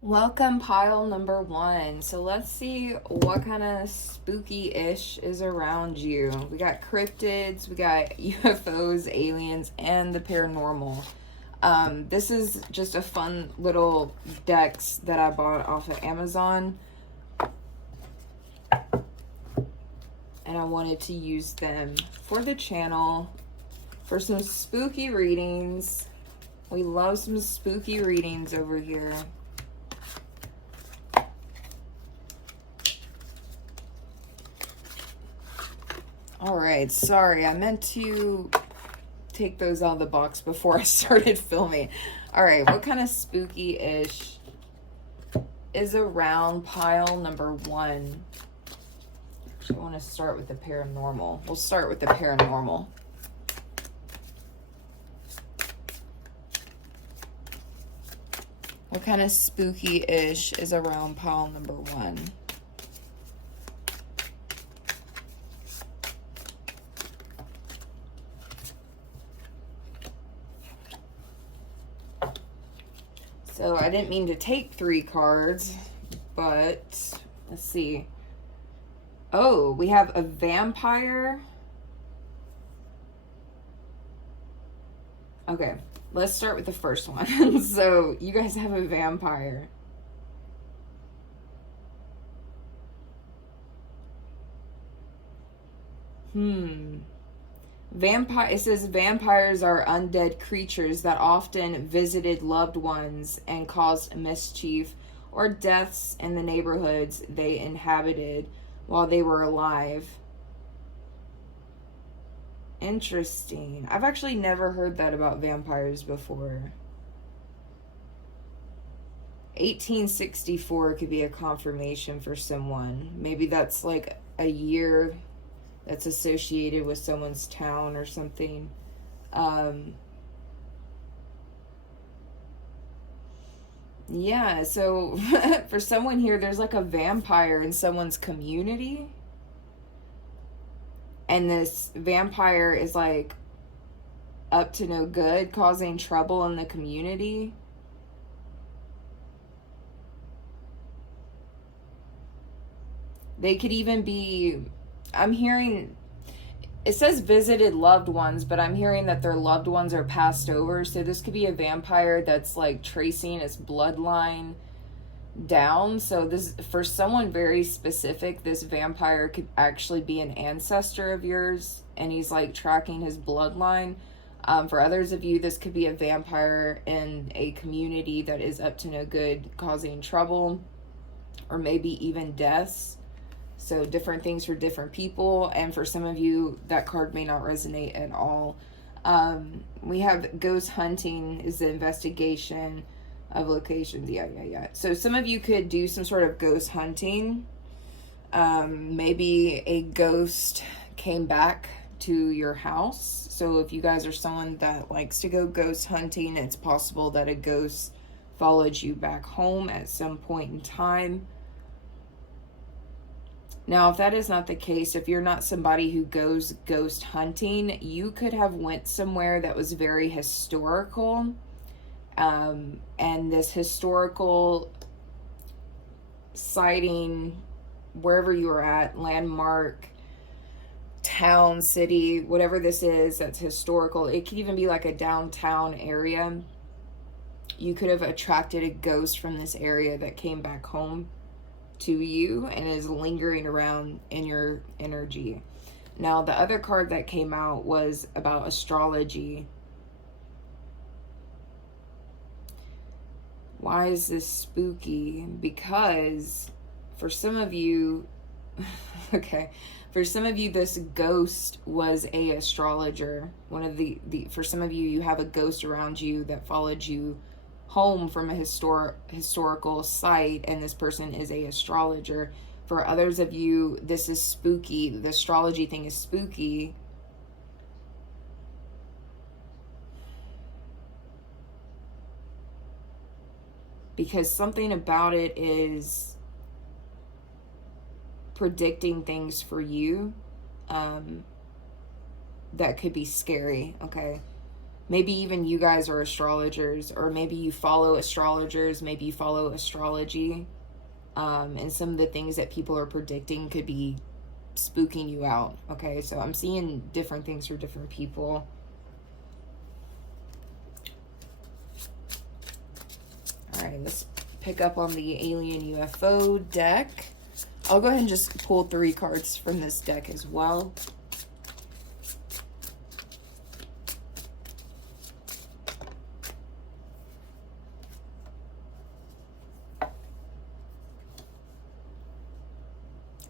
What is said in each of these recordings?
Welcome, pile number one. So let's see what kind of spooky-ish is around you. We got cryptids, we got UFOs, aliens, and the paranormal. This is just a fun little decks that I bought off of Amazon. And I wanted to use them for the channel for some spooky readings. We love some spooky readings over here. Alright, sorry, I meant to take those out of the box before I started filming. Alright, what kind of spooky-ish is around pile number one? Actually, I want to start with the paranormal. We'll start with the paranormal. What kind of spooky-ish is around pile number one? So I didn't mean to take 3 cards, but let's see. Oh, we have a vampire. Okay, let's start with the first one. So you guys have a vampire. It says vampires are undead creatures that often visited loved ones and caused mischief or deaths in the neighborhoods they inhabited while they were alive. Interesting. I've actually never heard that about vampires before. 1864 could be a confirmation for someone. Maybe that's like a year that's associated with someone's town or something. Yeah, so for someone here, there's like a vampire in someone's community. And this vampire is like up to no good, causing trouble in the community. They could even be, I'm hearing, it says visited loved ones, but I'm hearing that their loved ones are passed over. So this could be a vampire that's like tracing its bloodline down. So this, for someone very specific, this vampire could actually be an ancestor of yours, and he's like tracking his bloodline. For others of you, this could be a vampire in a community that is up to no good, causing trouble, or maybe even deaths. So different things for different people. And for some of you, that card may not resonate at all. We have ghost hunting is the investigation of locations. Yeah. So some of you could do some sort of ghost hunting. Maybe a ghost came back to your house. So if you guys are someone that likes to go ghost hunting, it's possible that a ghost followed you back home at some point in time. Now, if that is not the case, if you're not somebody who goes ghost hunting, you could have went somewhere that was very historical. And this historical sighting, wherever you were at, landmark, town, city, whatever this is that's historical, it could even be like a downtown area. You could have attracted a ghost from this area that came back home to you and is lingering around in your energy. Now, the other card that came out was about astrology. Why is this spooky? Because for some of you, for some of you, this ghost was a astrologer. One of the for some of you, you have a ghost around you that followed you home from a historical site, and this person is a astrologer. For others of you, this is spooky. The astrology thing is spooky because something about it is predicting things for you that could be scary. Okay, Maybe even you guys are astrologers, or maybe you follow astrologers, maybe you follow astrology. And some of the things that people are predicting could be spooking you out. Okay, so I'm seeing different things for different people. All right, let's pick up on the alien UFO deck. I'll go ahead and just pull 3 cards from this deck as well.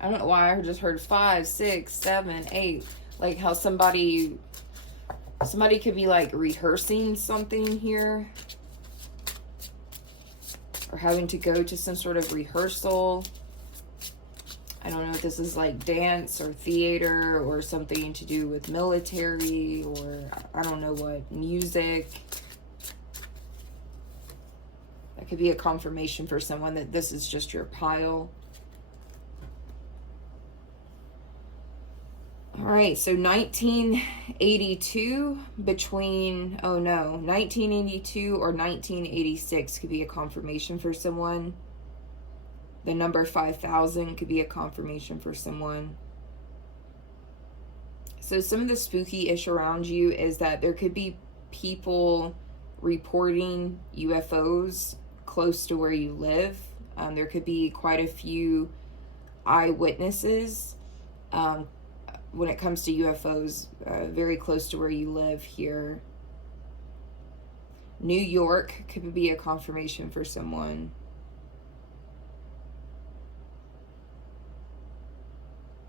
I don't know why I just heard 5, 6, 7, 8. Like how somebody could be like rehearsing something here, or having to go to some sort of rehearsal. I don't know if this is like dance or theater or something to do with military, or I don't know what, music. That could be a confirmation for someone that this is just your pile. All right, so 1982 between, 1982 or 1986 could be a confirmation for someone. The number 5,000 could be a confirmation for someone. So some of the spooky-ish around you is that there could be people reporting UFOs close to where you live. There could be quite a few eyewitnesses when it comes to UFOs, very close to where you live here. New York could be a confirmation for someone.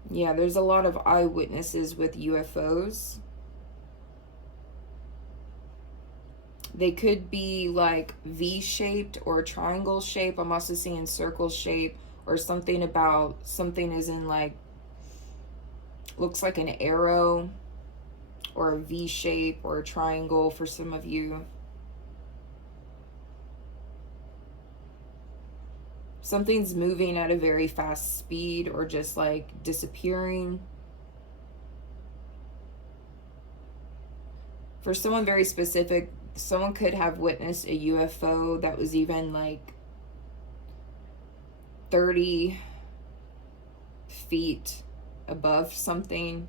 Yeah, there's a lot of eyewitnesses with UFOs. They could be like V-shaped or triangle shape. I'm also seeing circle shape, or something about something is in like, looks like an arrow or a V shape or a triangle for some of you. Something's moving at a very fast speed or just like disappearing. For someone very specific, someone could have witnessed a UFO that was even like 30 feet above something.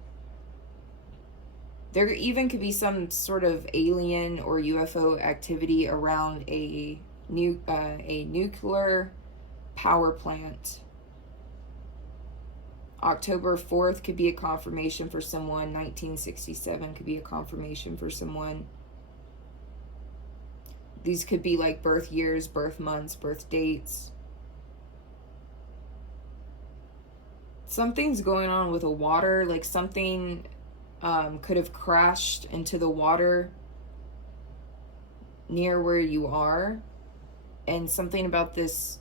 There even could be some sort of alien or UFO activity around a nuclear power plant. October 4th could be a confirmation for someone. 1967 could be a confirmation for someone. These could be like birth years, birth months, birth dates. Something's going on with the water, like something could have crashed into the water near where you are. And something about this,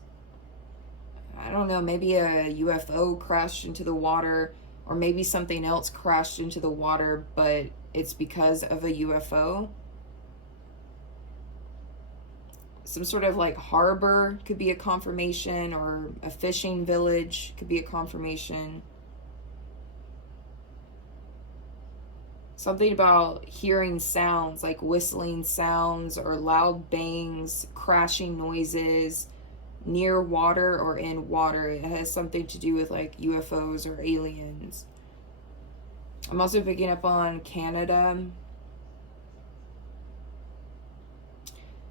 I don't know, maybe a UFO crashed into the water, or maybe something else crashed into the water, but it's because of a UFO. Some sort of like harbor could be a confirmation, or a fishing village could be a confirmation. Something about hearing sounds, like whistling sounds or loud bangs, crashing noises near water or in water. It has something to do with like UFOs or aliens. I'm also picking up on Canada.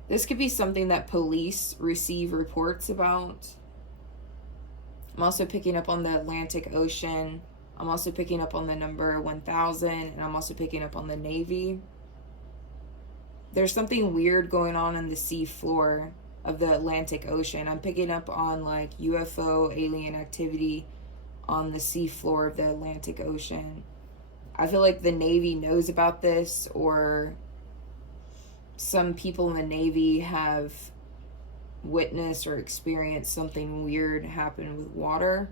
This could be something that police receive reports about. I'm also picking up on the Atlantic Ocean. I'm also picking up on the number 1000, and I'm also picking up on the Navy. There's something weird going on in the sea floor of the Atlantic Ocean. I'm picking up on like UFO alien activity on the sea floor of the Atlantic Ocean. I feel like the Navy knows about this, or some people in the Navy have witnessed or experienced something weird happen with water.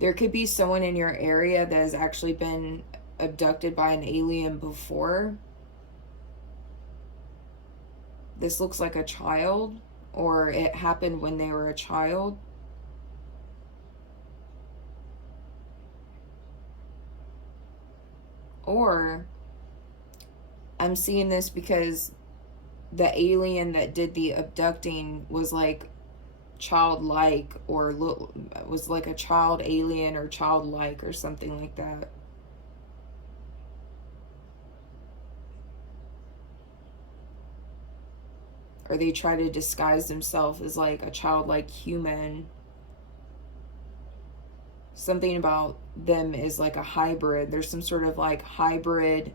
There could be someone in your area that has actually been abducted by an alien before. This looks like a child, or it happened when they were a child. Or I'm seeing this because the alien that did the abducting was like childlike, or was like a child alien or childlike or something like that. Or they try to disguise themselves as like a childlike human. Something about them is like a hybrid. There's some sort of like hybrid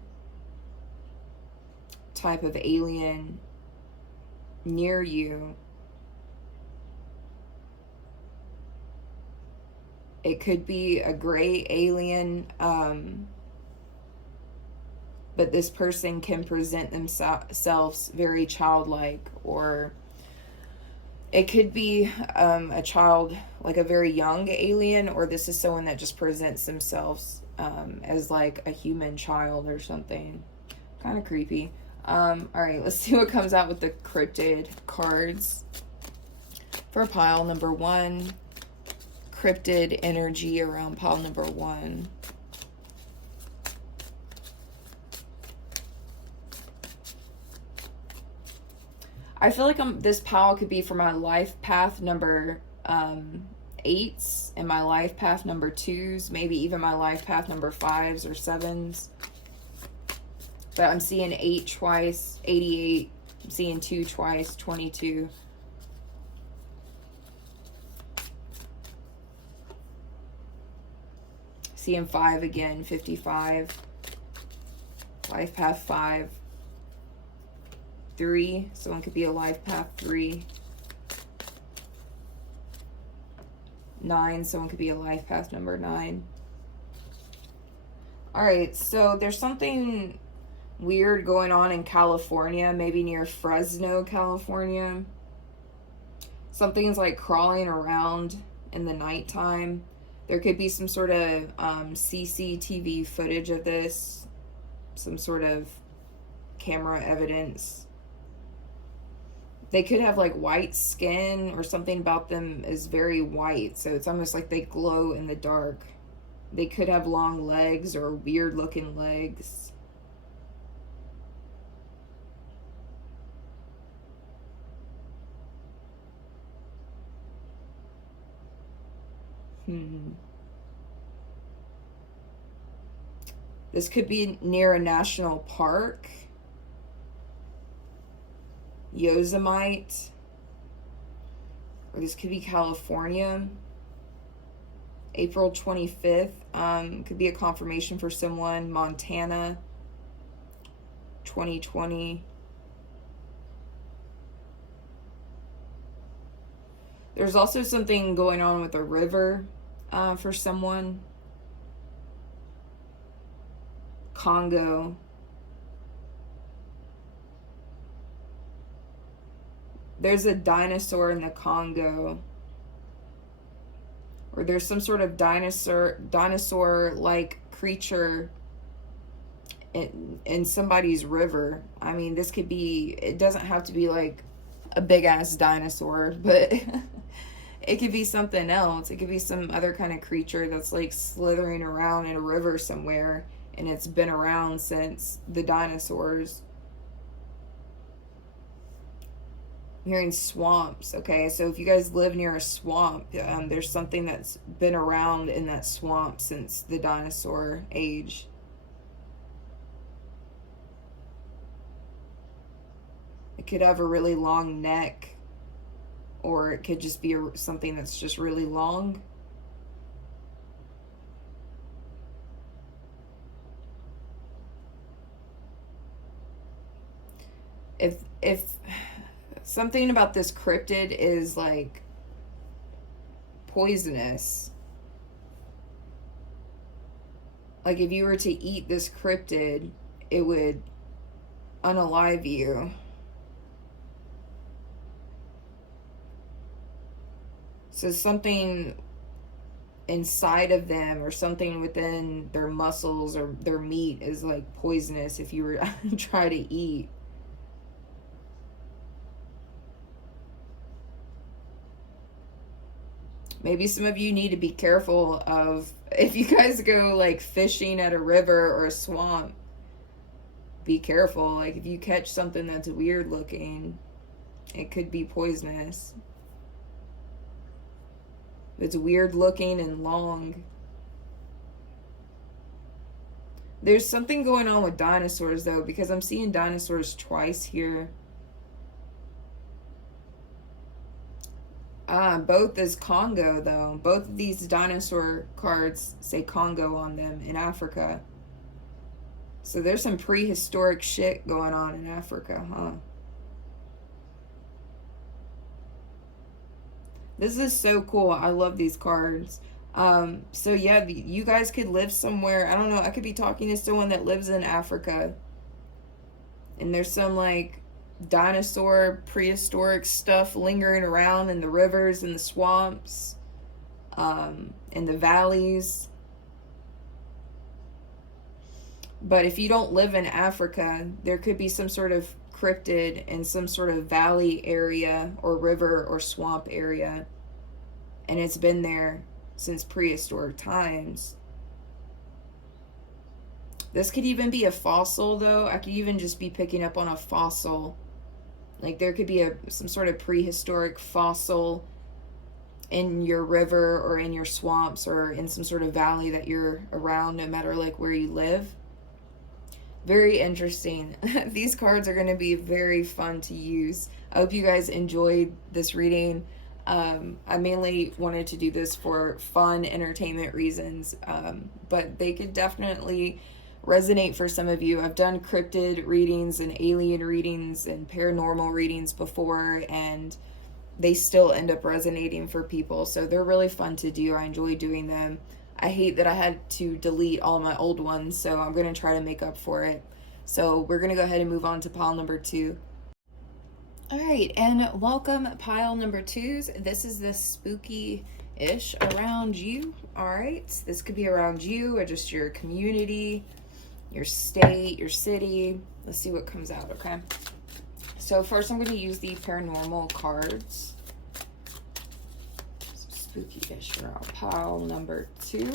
type of alien near you. It could be a gray alien, but this person can present themselves very childlike. Or it could be a child, like a very young alien, or this is someone that just presents themselves as like a human child or something. Kind of creepy. Alright, let's see what comes out with the cryptid cards for pile number 1. Cryptid energy around pile number 1. I feel like this pile could be for my life path number 8s and my life path number 2s, maybe even my life path number 5s or 7s. But I'm seeing 8 twice, 88. I'm seeing 2 twice, 22. Seeing 5 again, 55. Life path 5. 3. Someone could be a life path 3. 9. Someone could be a life path number 9. Alright, so there's something weird going on in California, maybe near Fresno, California. Something's like crawling around in the nighttime. There could be some sort of CCTV footage of this, some sort of camera evidence. They could have like white skin, or something about them is very white, so it's almost like they glow in the dark. They could have long legs or weird looking legs. This could be near a national park. Yosemite. Or this could be California. April 25th. Could be a confirmation for someone. Montana. 2020. There's also something going on with a river for someone. Congo. There's a dinosaur in the Congo. Or there's some sort of dinosaur-like creature in somebody's river. I mean, this could be, it doesn't have to be like a big-ass dinosaur, but it could be something else. It could be some other kind of creature that's like slithering around in a river somewhere, and it's been around since the dinosaurs. I'm hearing swamps. Okay, so if you guys live near a swamp, there's something that's been around in that swamp since the dinosaur age. It could have a really long neck, or it could just be something that's just really long. If something about this cryptid is like poisonous, like if you were to eat this cryptid, it would unalive you. So something inside of them, or something within their muscles or their meat, is like poisonous if you were to try to eat. Maybe some of you need to be careful of, if you guys go like fishing at a river or a swamp, be careful. Like if you catch something that's weird looking, it could be poisonous. If it's weird looking and long. There's something going on with dinosaurs though, because I'm seeing dinosaurs twice here. Both is Congo though. Both of these dinosaur cards say Congo on them in Africa. So there's some prehistoric shit going on in Africa, huh? This is so cool. I love these cards. So yeah, you guys could live somewhere. I don't know. I could be talking to someone that lives in Africa. And there's some like dinosaur prehistoric stuff lingering around in the rivers and the swamps, in the valleys. But if you don't live in Africa, there could be some sort of cryptid in some sort of valley area or river or swamp area. And it's been there since prehistoric times. This could even be a fossil though. I could even just be picking up on a fossil. Like there could be some sort of prehistoric fossil in your river or in your swamps or in some sort of valley that you're around, no matter like where you live. Very interesting. These cards are going to be very fun to use. I hope you guys enjoyed this reading. I mainly wanted to do this for fun, entertainment reasons, but they could definitely resonate for some of you. I've done cryptid readings and alien readings and paranormal readings before, and they still end up resonating for people. So they're really fun to do. I enjoy doing them. I hate that I had to delete all my old ones, so I'm going to try to make up for it. So we're going to go ahead and move on to pile number 2. All right, and welcome pile number 2s. This is the spooky-ish around you. All right, this could be around you or just your community, your state, your city. Let's see what comes out, okay? So first I'm going to use the paranormal cards. Spooky-ish around pile number 2.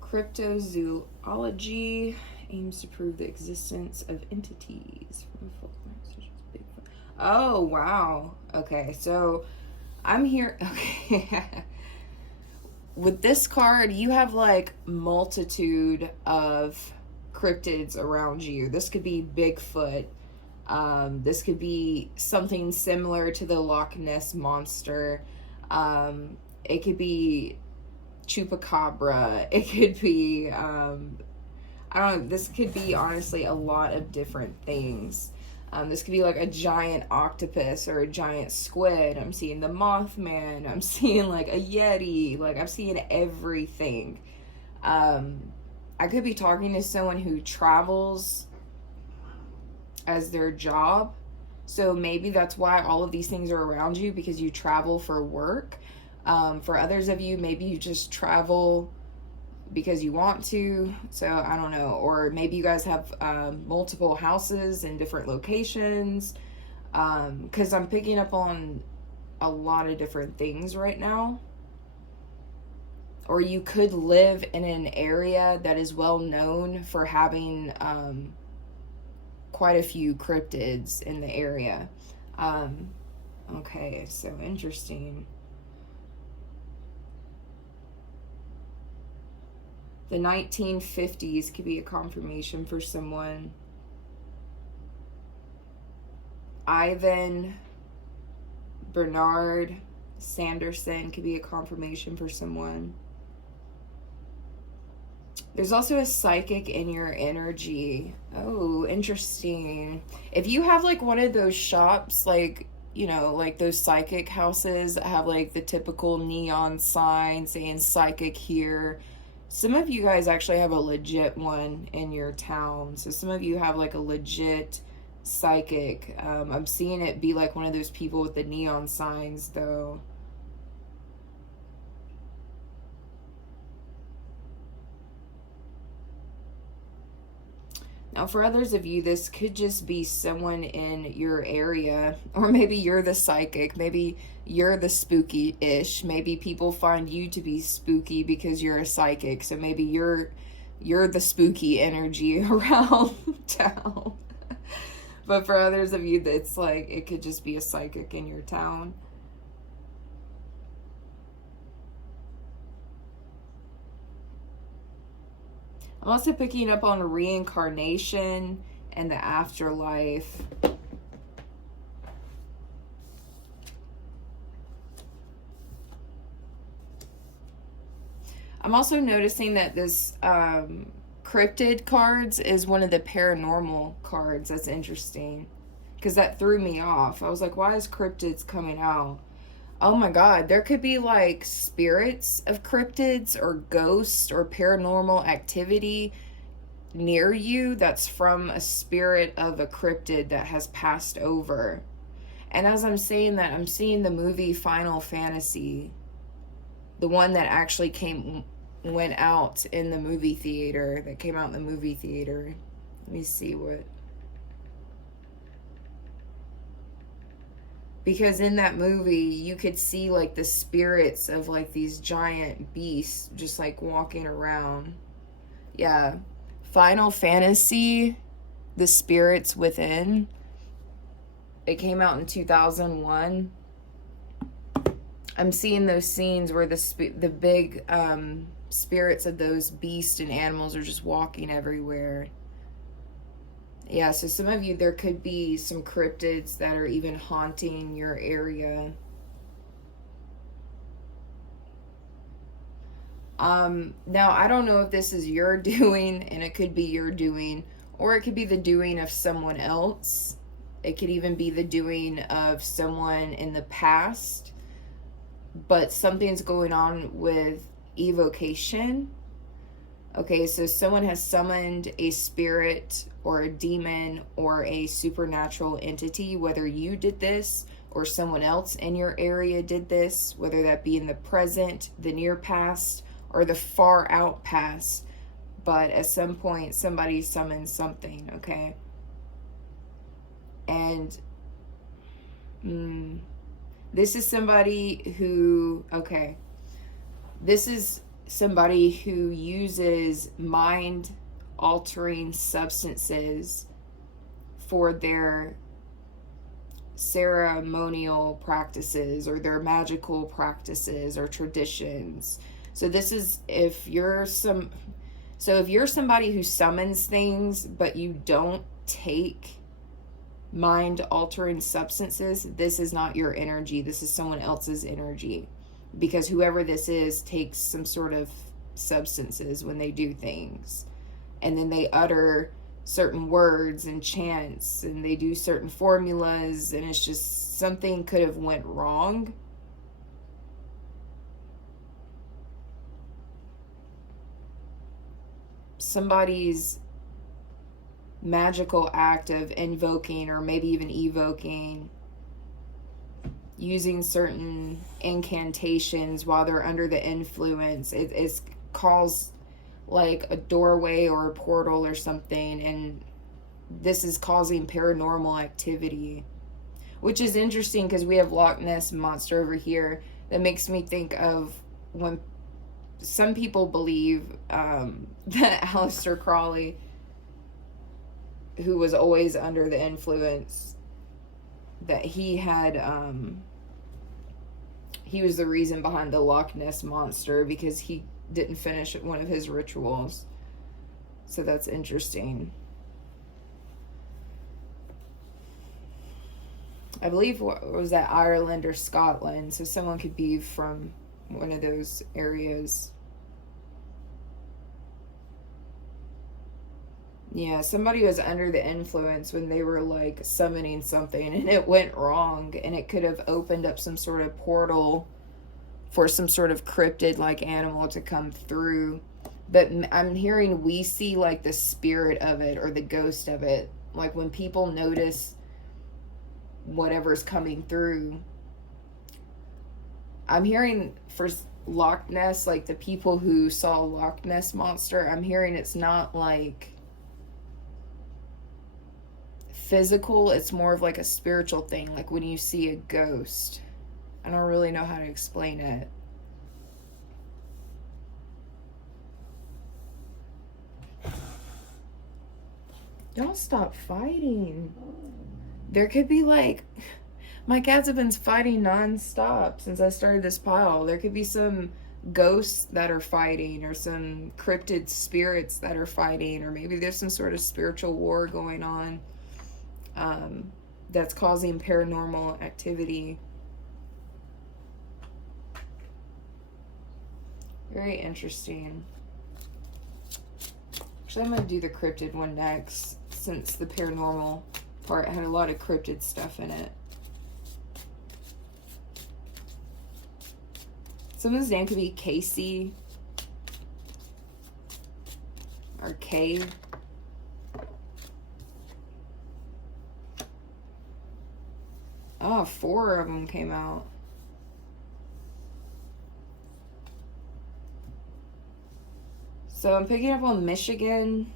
Cryptozoology aims to prove the existence of entities from oh wow. Okay, so I'm here. Okay. With this card, you have like multitude of cryptids around you. This could be Bigfoot. This could be something similar to the Loch Ness Monster. It could be Chupacabra. It could be, I don't know, this could be honestly a lot of different things. This could be like a giant octopus or a giant squid. I'm seeing the Mothman. I'm seeing like a Yeti. Like I'm seeing everything. I could be talking to someone who travels as their job. So maybe that's why all of these things are around you, because you travel for work. For others of you, maybe you just travel because you want to, so I don't know. Or maybe you guys have multiple houses in different locations, because I'm picking up on a lot of different things right now. Or you could live in an area that is well known for having quite a few cryptids in the area. Okay, so interesting. The 1950s could be a confirmation for someone. Ivan Bernard Sanderson could be a confirmation for someone. There's also a psychic in your energy. Oh, interesting. If you have like one of those shops, like, you know, like those psychic houses that have like the typical neon sign saying psychic here. Some of you guys actually have a legit one in your town. So some of you have like a legit psychic. I'm seeing it be like one of those people with the neon signs though. Now, for others of you, this could just be someone in your area, or maybe you're the psychic, maybe you're the spooky-ish. Maybe people find you to be spooky because you're a psychic, so maybe you're the spooky energy around town. But for others of you, that's like, it could just be a psychic in your town. I'm also picking up on reincarnation and the afterlife. I'm also noticing that this cryptid cards is one of the paranormal cards. That's interesting, because that threw me off. I was like, why is cryptids coming out? Oh my God, there could be like spirits of cryptids or ghosts or paranormal activity near you that's from a spirit of a cryptid that has passed over. And as I'm saying that, I'm seeing the movie Final Fantasy, the one that actually went out in the movie theater, that came out in the movie theater. Let me see what. Because in that movie, you could see like the spirits of like these giant beasts just like walking around. Yeah. Final Fantasy, The Spirits Within. It came out in 2001. I'm seeing those scenes where the big spirits of those beasts and animals are just walking everywhere. Yeah, so some of you, there could be some cryptids that are even haunting your area. Now, I don't know if this is your doing, and it could be your doing, or it could be the doing of someone else. It could even be the doing of someone in the past, but something's going on with evocation. Okay, so someone has summoned a spirit or a demon or a supernatural entity, whether you did this or someone else in your area did this, whether that be in the present, the near past, or the far out past. But at some point, somebody summons something, okay? And this is somebody who, okay, this is somebody who uses mind-altering substances for their ceremonial practices or their magical practices or traditions. So this is if you're somebody who summons things but you don't take mind-altering substances, this is not your energy. This is someone else's energy. Because whoever this is takes some sort of substances when they do things. And then they utter certain words and chants, and they do certain formulas, and it's just something could have went wrong. Somebody's magical act of invoking or maybe even evoking, using certain incantations while they're under the influence, it calls like a doorway or a portal or something, and this is causing paranormal activity, which is interesting because we have Loch Ness Monster over here. That makes me think of when some people believe that Aleister Crowley, who was always under the influence, that he had he was the reason behind the Loch Ness Monster because he didn't finish one of his rituals. So that's interesting. I believe, what was that, Ireland or Scotland? So someone could be from one of those areas. Yeah, somebody was under the influence when they were like summoning something and it went wrong, and it could have opened up some sort of portal for some sort of cryptid like animal to come through. But I'm hearing we see like the spirit of it or the ghost of it. Like when people notice whatever's coming through. I'm hearing for Loch Ness, like the people who saw Loch Ness Monster, I'm hearing it's not like physical, it's more of like a spiritual thing, like when you see a ghost. I don't really know how to explain it. Don't stop fighting. There could be like, my cats have been fighting non-stop since I started this pile. There could be some ghosts that are fighting, or some cryptid spirits that are fighting, or maybe there's some sort of spiritual war going on that's causing paranormal activity. Very interesting. Actually, I'm going to do the cryptid one next, since the paranormal part had a lot of cryptid stuff in it. Someone's name could be Casey or Kay. Oh, 4 of them came out. So I'm picking up on Michigan.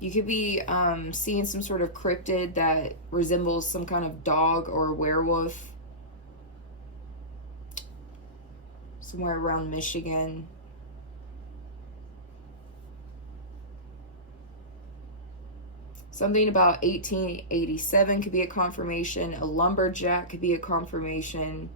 You could be seeing some sort of cryptid that resembles some kind of dog or werewolf. Somewhere around Michigan. Something about 1887 could be a confirmation. A lumberjack could be a confirmation.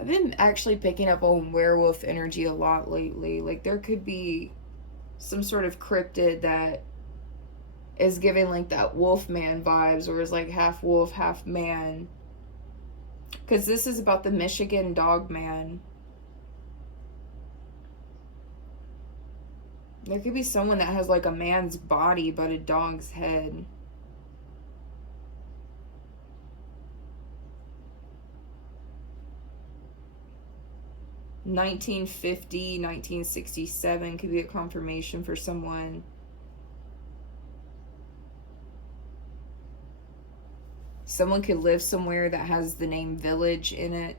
I've been actually picking up on werewolf energy a lot lately. Like, there could be some sort of cryptid that is giving like that Wolfman vibes, or is like half wolf, half man. Because this is about the Michigan dog man. There could be someone that has like a man's body but a dog's head. (1950, 1967) could be a confirmation for someone. Someone could live somewhere that has the name Village in it.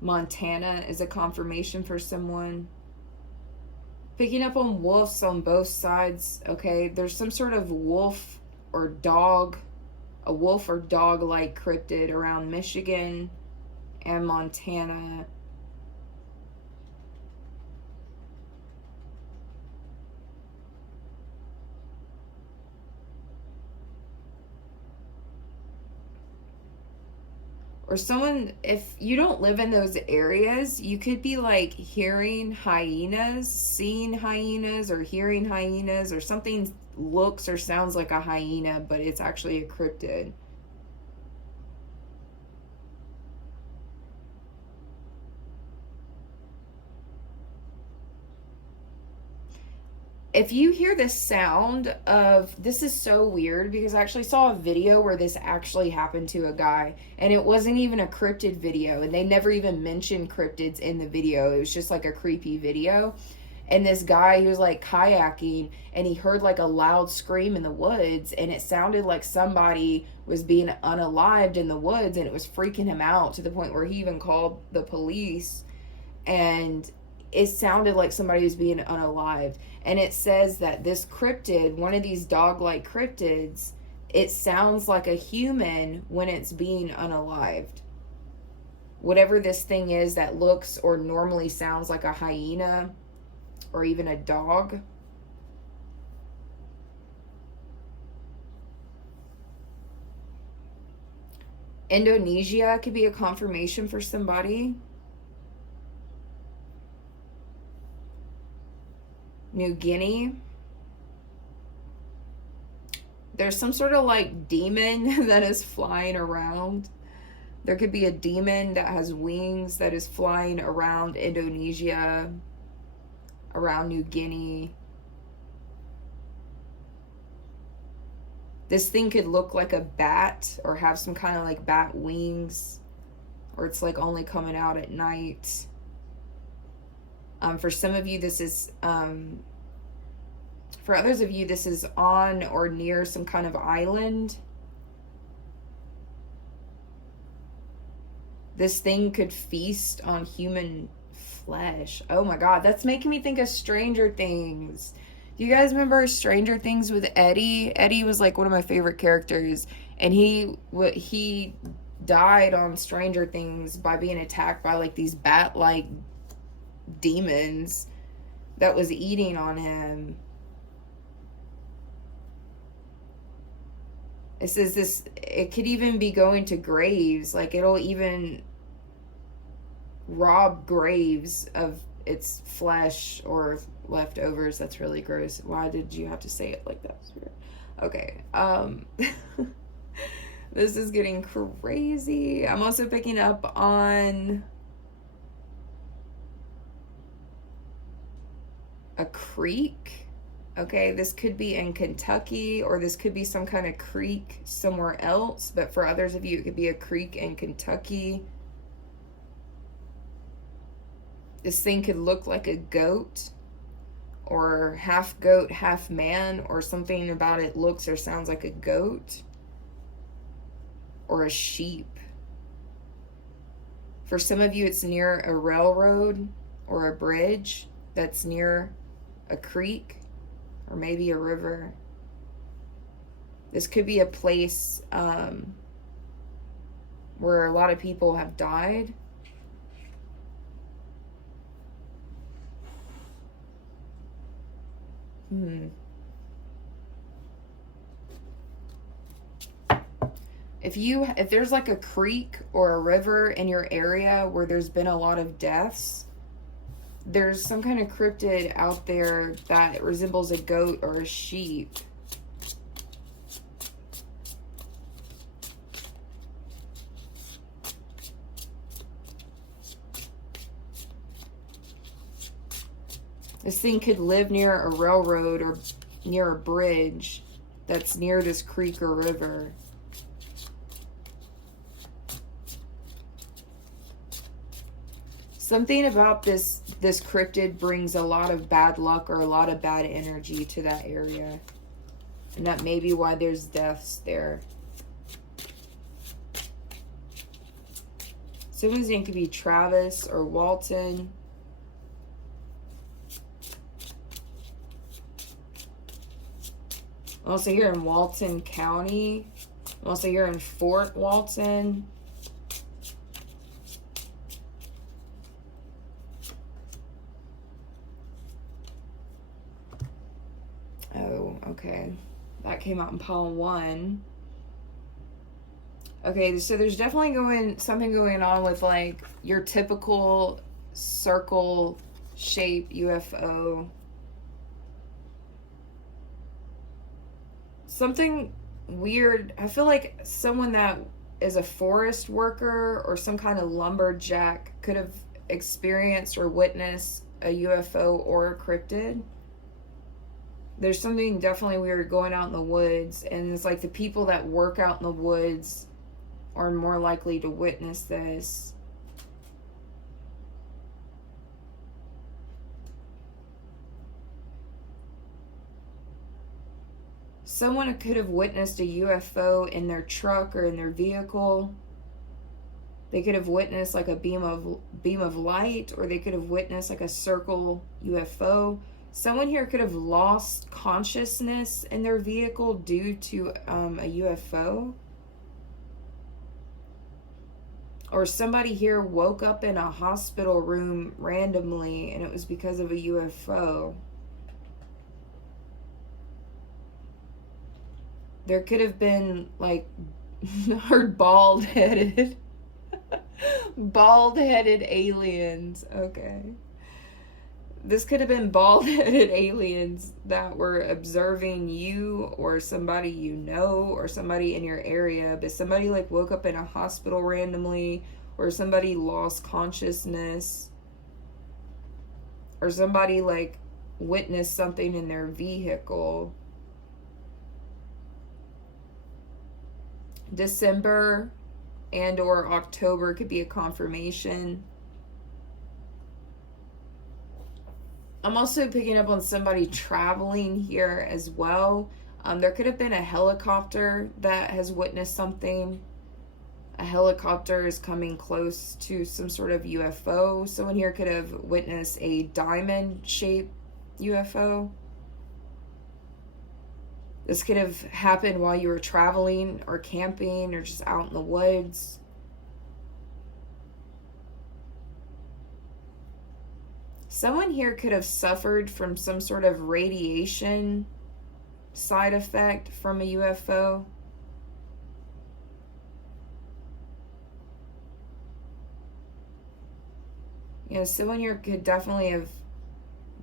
Montana is a confirmation for someone. Picking up on wolves on both sides, okay? There's some sort of wolf or dog, a wolf or dog-like cryptid around Michigan and Montana. Or someone, if you don't live in those areas, you could be like hearing hyenas, seeing hyenas, or hearing hyenas, or something looks or sounds like a hyena, but it's actually a cryptid. If you hear the sound of, this is so weird because I actually saw a video where this actually happened to a guy, and it wasn't even a cryptid video, and they never even mentioned cryptids in the video. It was just like a creepy video. And this guy, he was like kayaking, and he heard like a loud scream in the woods, and it sounded like somebody was being unalived in the woods, and it was freaking him out to the point where he even called the police. And it sounded like somebody was being unalived. And it says that this cryptid, one of these dog-like cryptids, it sounds like a human when it's being unalived. Whatever this thing is that looks or normally sounds like a hyena or even a dog. Indonesia could be a confirmation for somebody. New Guinea. There's some sort of like demon that is flying around. There could be a demon that has wings that is flying around Indonesia, around New Guinea. This thing could look like a bat or have some kind of like bat wings, or it's like only coming out at night. For some of you, this is, for others of you, this is on or near some kind of island. This thing could feast on human flesh. Oh my god, that's making me think of Stranger Things. Do you guys remember Stranger Things with Eddie? Eddie was like one of my favorite characters, and he died on Stranger Things by being attacked by like these bat-like demons that was eating on him. It says it could even be going to graves. Like, it'll even rob graves of its flesh or leftovers. That's really gross. Why did you have to say it like that? Okay. This is getting crazy. I'm also picking up on a creek. Okay, this could be in Kentucky, or this could be some kind of creek somewhere else, but for others of you, it could be a creek in Kentucky. This thing could look like a goat, or half goat, half man, or something about it looks or sounds like a goat, or a sheep. For some of you, it's near a railroad or a bridge that's near a creek. Or maybe a river. This could be a place where a lot of people have died. If there's like a creek or a river in your area where there's been a lot of deaths, there's some kind of cryptid out there that resembles a goat or a sheep. This thing could live near a railroad or near a bridge that's near this creek or river. Something about this cryptid brings a lot of bad luck or a lot of bad energy to that area. And that may be why there's deaths there. Someone's name could be Travis or Walton. I'm also here in Walton County. I'm also here in Fort Walton. Oh, okay. That came out in pile 1. Okay, so there's definitely something going on with like your typical circle shape UFO. Something weird. I feel like someone that is a forest worker or some kind of lumberjack could have experienced or witnessed a UFO or a cryptid. There's something definitely weird going out in the woods, and it's like the people that work out in the woods are more likely to witness this. Someone could have witnessed a UFO in their truck or in their vehicle. They could have witnessed like a beam of light, or they could have witnessed like a circle UFO. Someone here could have lost consciousness in their vehicle due to a UFO. Or somebody here woke up in a hospital room randomly and it was because of a UFO. There could have been like, heard bald-headed aliens. Okay. This could have been bald-headed aliens that were observing you or somebody you know or somebody in your area, but somebody like woke up in a hospital randomly, or somebody lost consciousness, or somebody like witnessed something in their vehicle. December and or October could be a confirmation. I'm also picking up on somebody traveling here as well. There could have been a helicopter that has witnessed something. A A helicopter is coming close to some sort of UFO. Someone here could have witnessed a diamond-shaped UFO. This could have happened while you were traveling or camping or just out in the woods. Someone here could have suffered from some sort of radiation side effect from a UFO. You know, someone here could definitely have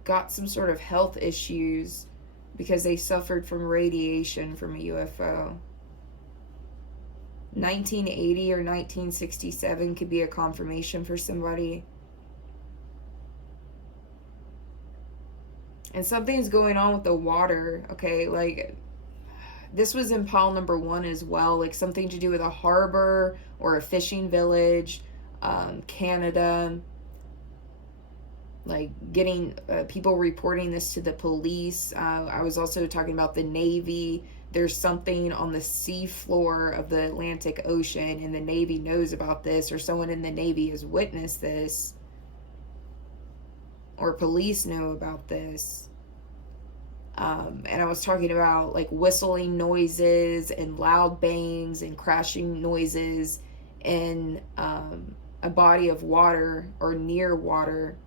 got some sort of health issues because they suffered from radiation from a UFO. 1980 or 1967 could be a confirmation for somebody. And something's going on with the water, okay? Like, this was in pile number 1 as well. Like, something to do with a harbor or a fishing village, Canada. Like, getting people reporting this to the police. I was also talking about the Navy. There's something on the seafloor of the Atlantic Ocean, and the Navy knows about this, or someone in the Navy has witnessed this, or police know about this. And I was talking about like whistling noises and loud bangs and crashing noises in a body of water or near water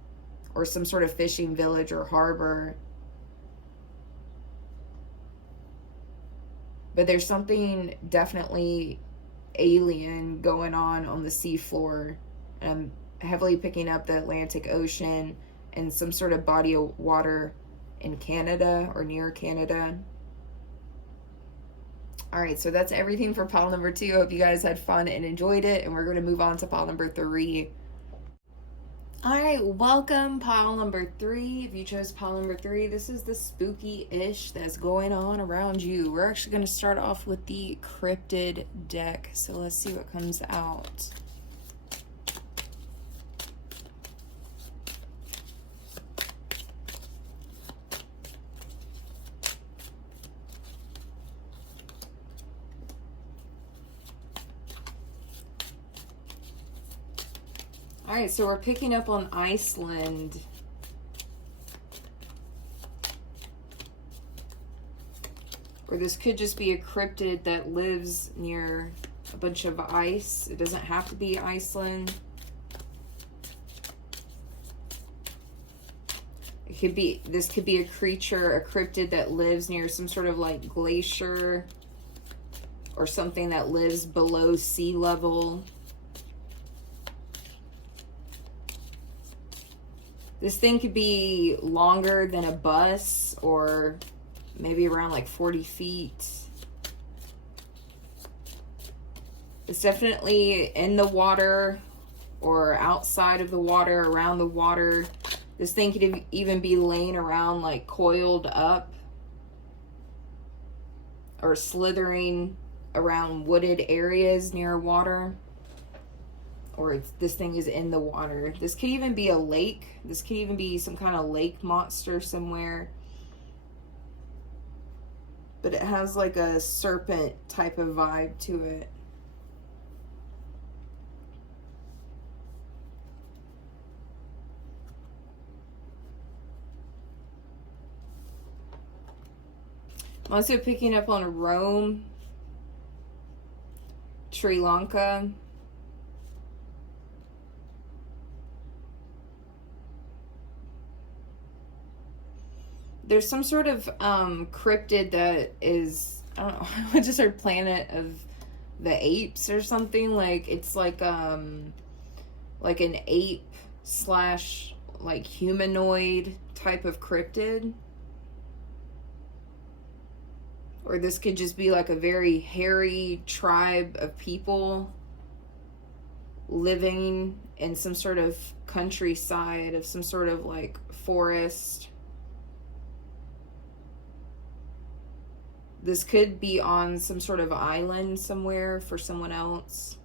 or some sort of fishing village or harbor. But there's something definitely alien going on the seafloor. I'm heavily picking up the Atlantic Ocean and some sort of body of water in Canada or near Canada. Alright, so that's everything for pile number 2. I hope you guys had fun and enjoyed it, and we're going to move on to pile number 3. Alright, welcome pile number 3. If you chose pile number 3, this is the spooky-ish that's going on around you. We're actually going to start off with the cryptid deck, so let's see what comes out. Alright, so we're picking up on Iceland. Or this could just be a cryptid that lives near a bunch of ice. It doesn't have to be Iceland. It could be, this could be a creature, a cryptid that lives near some sort of like glacier or something that lives below sea level. This thing could be longer than a bus, or maybe around like 40 feet. It's definitely in the water or outside of the water, around the water. This thing could even be laying around like coiled up or slithering around wooded areas near water. Or this thing is in the water. This could even be a lake. This could even be some kind of lake monster somewhere. But it has like a serpent type of vibe to it. I'm also picking up on Rome, Sri Lanka. There's some sort of cryptid that is, I don't know, just our planet of the apes or something. Like, it's like an ape slash like humanoid type of cryptid. Or this could just be like a very hairy tribe of people living in some sort of countryside of some sort of like forest. This could be on some sort of island somewhere for someone else.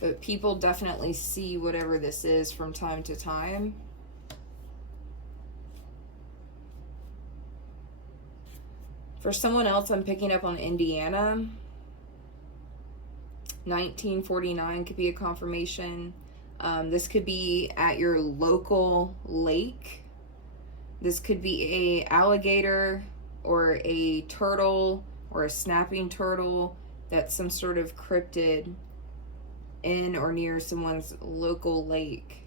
But people definitely see whatever this is from time to time. For someone else, I'm picking up on Indiana. 1949 could be a confirmation. This could be at your local lake. This could be a alligator or a turtle or a snapping turtle. That's some sort of cryptid in or near someone's local lake.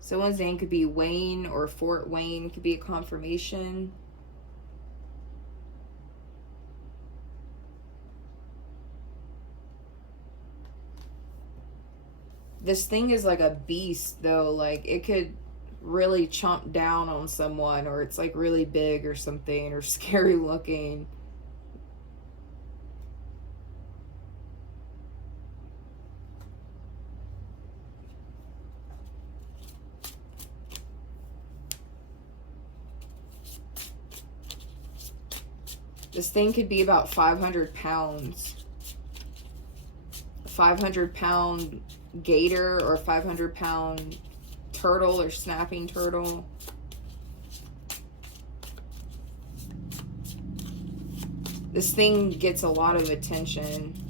Someone's name could be Wayne or Fort Wayne could be a confirmation. This thing is like a beast, though. Like, it could really chomp down on someone, or it's like really big or something, or scary looking. This thing could be about 500 pounds. 500-pound gator or 500-pound turtle or snapping turtle. This thing gets a lot of attention.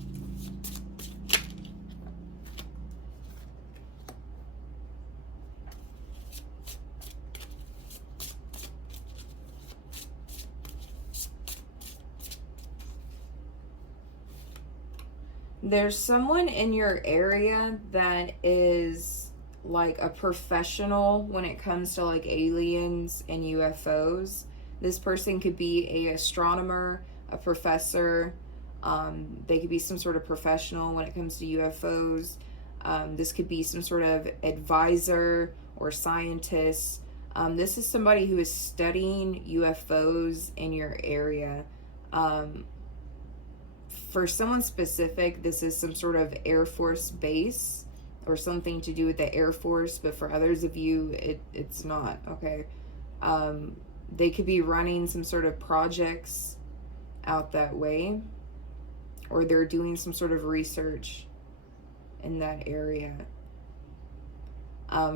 There's someone in your area that is like a professional when it comes to like aliens and UFOs. This person could be an astronomer, a professor. They could be some sort of professional when it comes to UFOs. This could be some sort of advisor or scientist. This is somebody who is studying UFOs in your area. For someone specific, this is some sort of Air Force base or something to do with the Air Force, but for others of you, it's not, okay? They could be running some sort of projects out that way, or they're doing some sort of research in that area.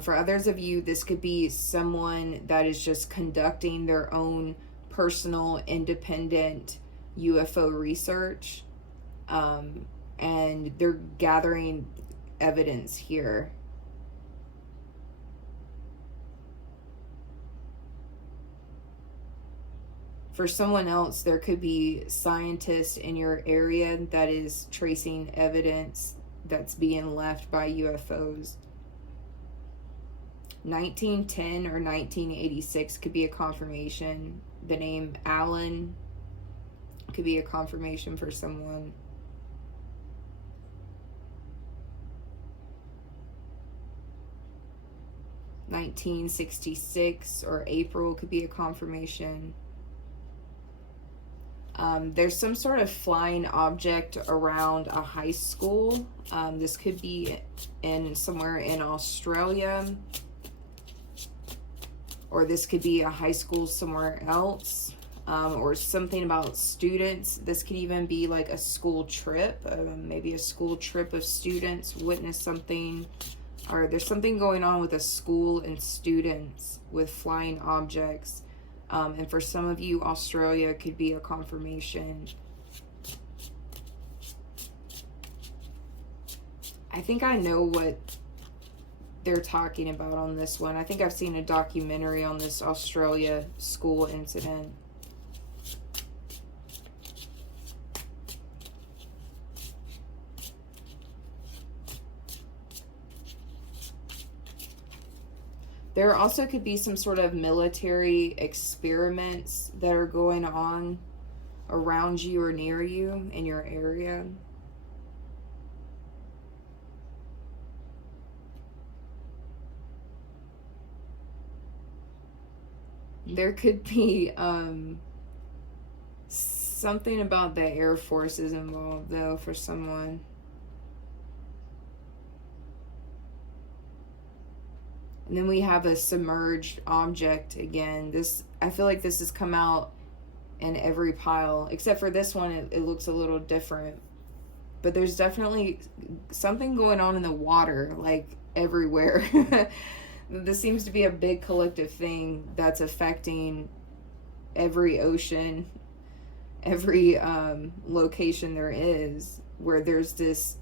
For others of you, this could be someone that is just conducting their own personal, independent UFO research. And they're gathering evidence here. For someone else, there could be scientists in your area that is tracing evidence that's being left by UFOs. 1910 or 1986 could be a confirmation. The name Allen could be a confirmation for someone. 1966 or April could be a confirmation. There's some sort of flying object around a high school. This could be in somewhere in Australia, or this could be a high school somewhere else, or something about students. This could even be like a school trip, maybe a school trip of students witness something. Or there's something going on with a school and students with flying objects. And for some of you, Australia could be a confirmation. I think I know what they're talking about on this one. I think I've seen a documentary on this Australia school incident. There also could be some sort of military experiments that are going on around you or near you in your area. There could be something about the Air Force is involved, though, for someone. And then we have a submerged object again. This, I feel like this has come out in every pile, except for this one, it looks a little different. But there's definitely something going on in the water, like everywhere. This seems to be a big collective thing that's affecting every ocean every location there is where there's this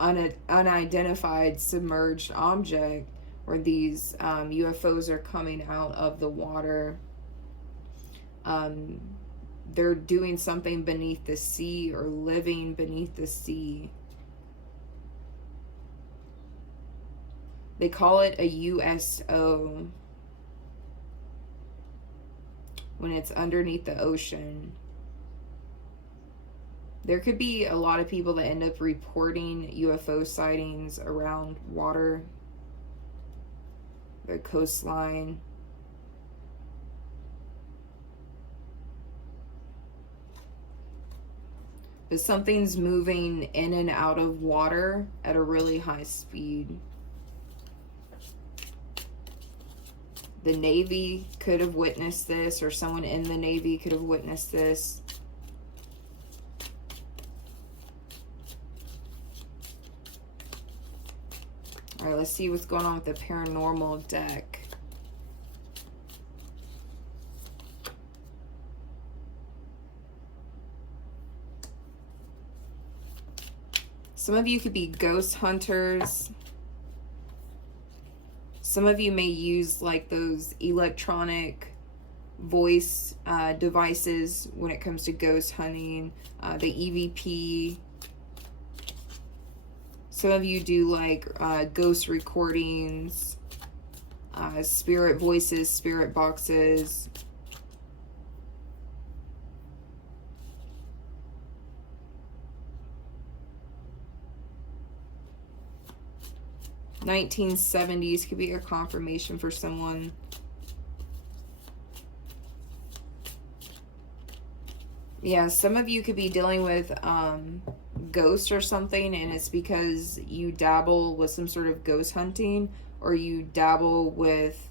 unidentified submerged object, where these UFOs are coming out of the water. They're doing something beneath the sea or living beneath the sea. They call it a USO when it's underneath the ocean. There could be a lot of people that end up reporting UFO sightings around water, the coastline. But something's moving in and out of water at a really high speed. The Navy could have witnessed this, or someone in the Navy could have witnessed this. All right, let's see what's going on with the paranormal deck. Some of you could be ghost hunters. Some of you may use like those electronic voice devices when it comes to ghost hunting, the EVP. Some of you do like ghost recordings, spirit voices, spirit boxes. $1970s could be a confirmation for someone. Yeah, some of you could be dealing with ghosts or something, and it's because you dabble with some sort of ghost hunting, or you dabble with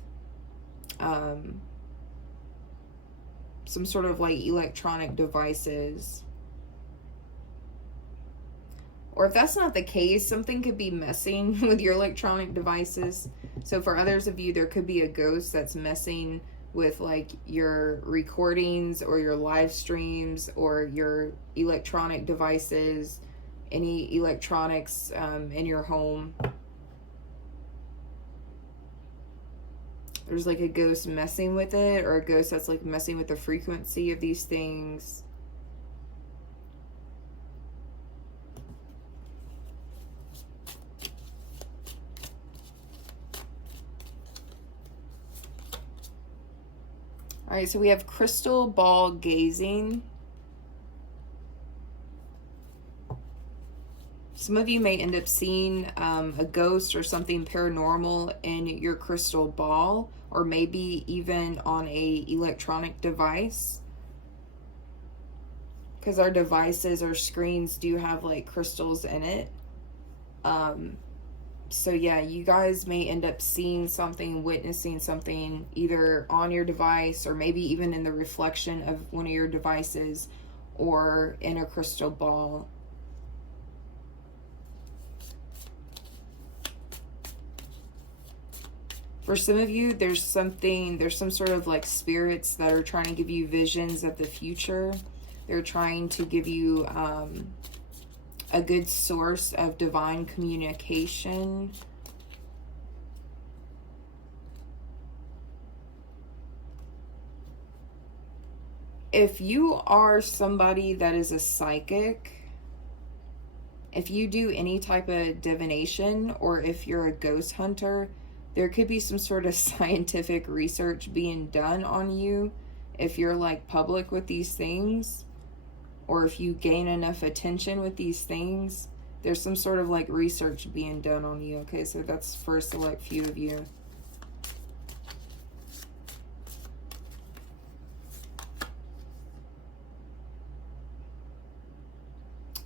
some sort of like electronic devices. Or if that's not the case, something could be messing with your electronic devices. So for others of you, there could be a ghost that's messing with like your recordings or your live streams or your electronic devices, any electronics in your home. There's like a ghost messing with it, or a ghost that's like messing with the frequency of these things. All right, so we have crystal ball gazing. Some of you may end up seeing a ghost or something paranormal in your crystal ball, or maybe even on a electronic device. Because our devices or screens do have like crystals in it. So yeah, you guys may end up seeing something, witnessing something either on your device or maybe even in the reflection of one of your devices or in a crystal ball. For some of you, there's some sort of like spirits that are trying to give you visions of the future. They're trying to give you a good source of divine communication. If you are somebody that is a psychic, if you do any type of divination, or if you're a ghost hunter, there could be some sort of scientific research being done on you if you're like public with these things. Or if you gain enough attention with these things, there's some sort of like research being done on you. Okay, so that's for a select few of you.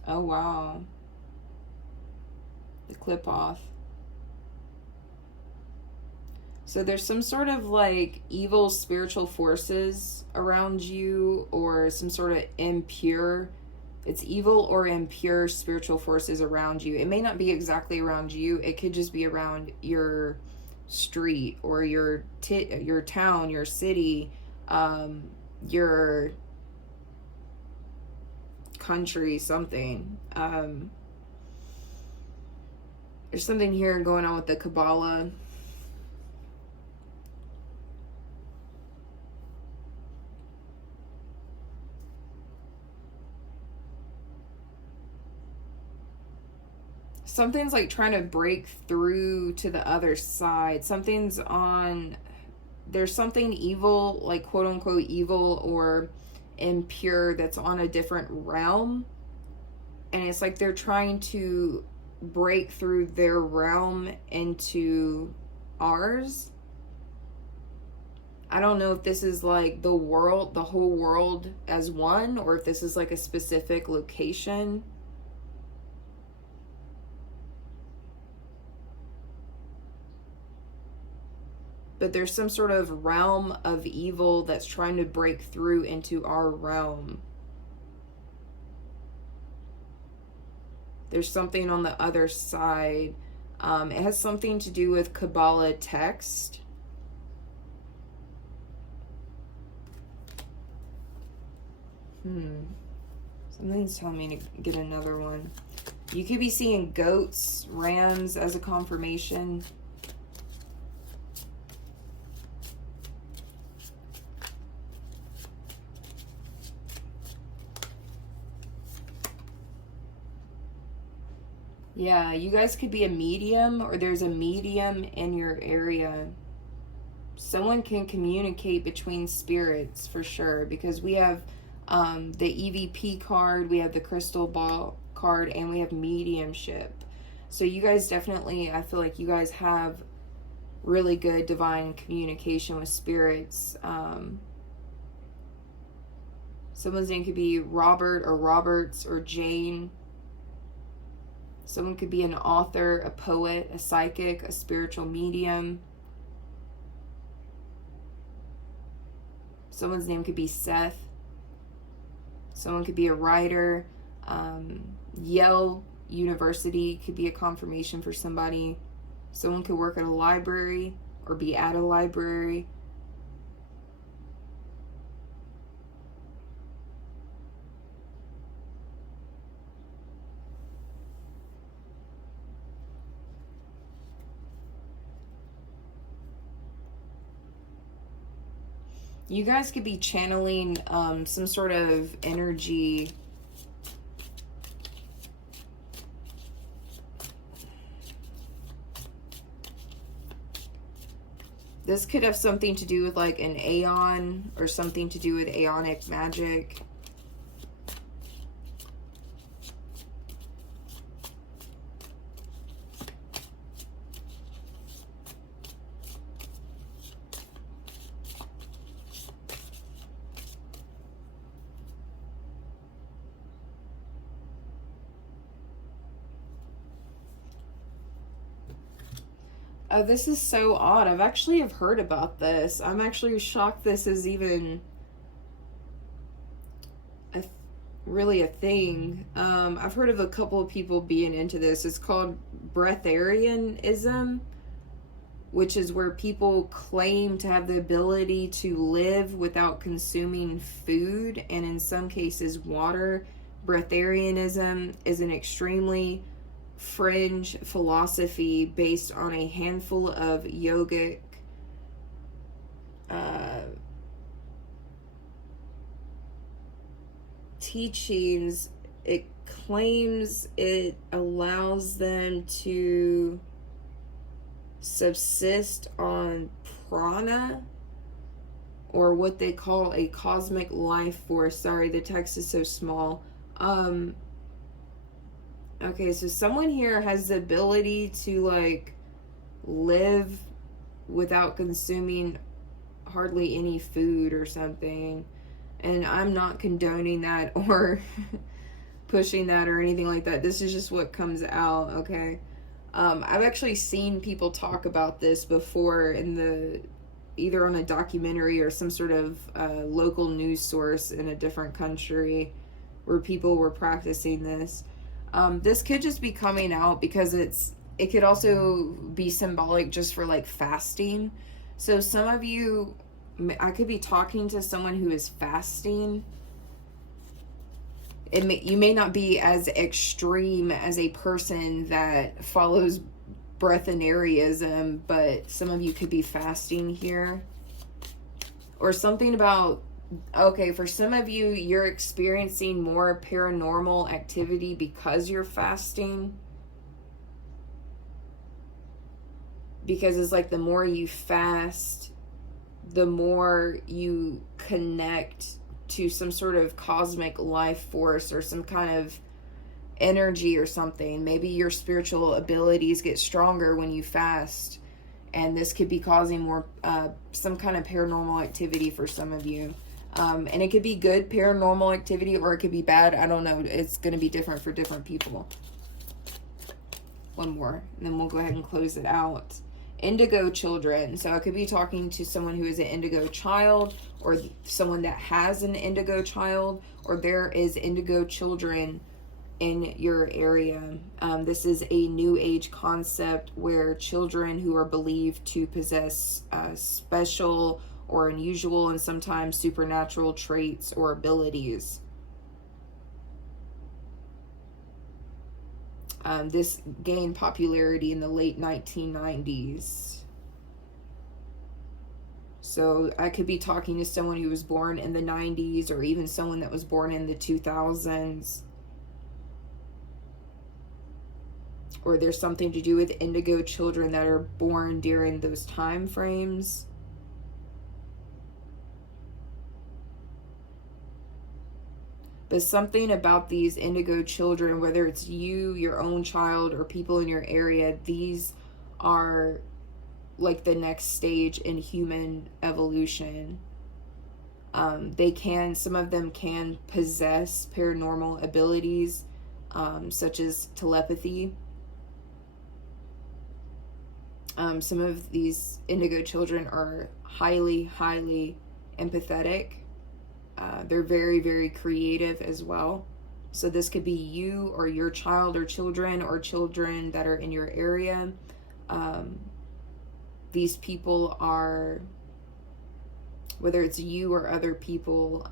Oh, wow. The clip off. So there's some sort of like evil spiritual forces around you, or some sort of impure, it's evil or impure spiritual forces around you. It may not be exactly around you. It could just be around your street or your town, your city, your country, something. There's something here going on with the Kabbalah. Something's like trying to break through to the other side. Something's on, there's something evil, like quote unquote evil or impure, that's on a different realm. And it's like they're trying to break through their realm into ours. I don't know if this is like the world, the whole world as one, or if this is like a specific location. But there's some sort of realm of evil that's trying to break through into our realm. There's something on the other side. It has something to do with Kabbalah text. Something's telling me to get another one. You could be seeing goats, rams as a confirmation. Yeah, you guys could be a medium, or there's a medium in your area. Someone can communicate between spirits for sure, because we have the EVP card, we have the crystal ball card, and we have mediumship. So you guys definitely, I feel like you guys have really good divine communication with spirits. Someone's name could be Robert or Roberts or Jane. Someone could be an author, a poet, a psychic, a spiritual medium. Someone's name could be Seth. Someone could be a writer. Yale University could be a confirmation for somebody. Someone could work at a library or be at a library. You guys could be channeling some sort of energy. This could have something to do with like an aeon, or something to do with aeonic magic. Oh, this is so odd. I've actually have heard about this. I'm actually shocked this is even really a thing. I've heard of a couple of people being into this. It's called breatharianism, which is where people claim to have the ability to live without consuming food, and in some cases water. Breatharianism is an extremely fringe philosophy based on a handful of yogic teachings. It claims it allows them to subsist on prana, or what they call a cosmic life force. Sorry, the text is so small. Okay, so someone here has the ability to like live without consuming hardly any food or something. And I'm not condoning that or pushing that or anything like that. This is just what comes out, okay? I've actually seen people talk about this before in the, either on a documentary or some sort of local news source in a different country where people were practicing this. This could just be coming out because it could also be symbolic just for like fasting. So some of you, I could be talking to someone who is fasting. you may not be as extreme as a person that follows breatharianism, but some of you could be fasting here. Or something about, okay, for some of you, you're experiencing more paranormal activity because you're fasting. Because it's like the more you fast, the more you connect to some sort of cosmic life force or some kind of energy or something. Maybe your spiritual abilities get stronger when you fast, and this could be causing more some kind of paranormal activity for some of you. And it could be good paranormal activity, or it could be bad. I don't know. It's going to be different for different people. One more, and then we'll go ahead and close it out. Indigo children. So I could be talking to someone who is an indigo child, or someone that has an indigo child, or there is indigo children in your area. This is a new age concept where children who are believed to possess special or unusual and sometimes supernatural traits or abilities. This gained popularity in the late 1990s. So I could be talking to someone who was born in the 90s, or even someone that was born in the 2000s. Or there's something to do with indigo children that are born during those time frames. But something about these indigo children, whether it's you, your own child, or people in your area, these are like the next stage in human evolution. Some of them can possess paranormal abilities, such as telepathy. Some of these indigo children are highly, highly empathetic. They're very, very creative as well. So this could be you or your child or children that are in your area. These people are, whether it's you or other people,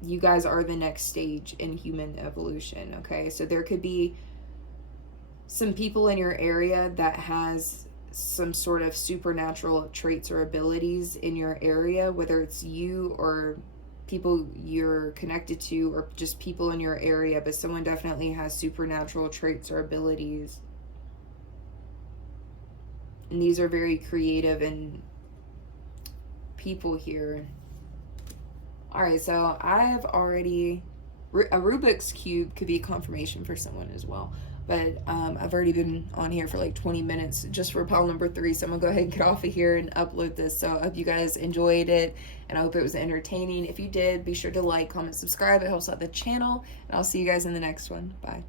you guys are the next stage in human evolution, okay? So there could be some people in your area that has some sort of supernatural traits or abilities in your area, whether it's you or people you're connected to, or just people in your area, but someone definitely has supernatural traits or abilities. And these are very creative and people here. All right, so I have already, a Rubik's Cube could be a confirmation for someone as well. But I've already been on here for like 20 minutes just for pile number 3. So I'm going to go ahead and get off of here and upload this. So I hope you guys enjoyed it, and I hope it was entertaining. If you did, be sure to like, comment, subscribe. It helps out the channel. And I'll see you guys in the next one. Bye.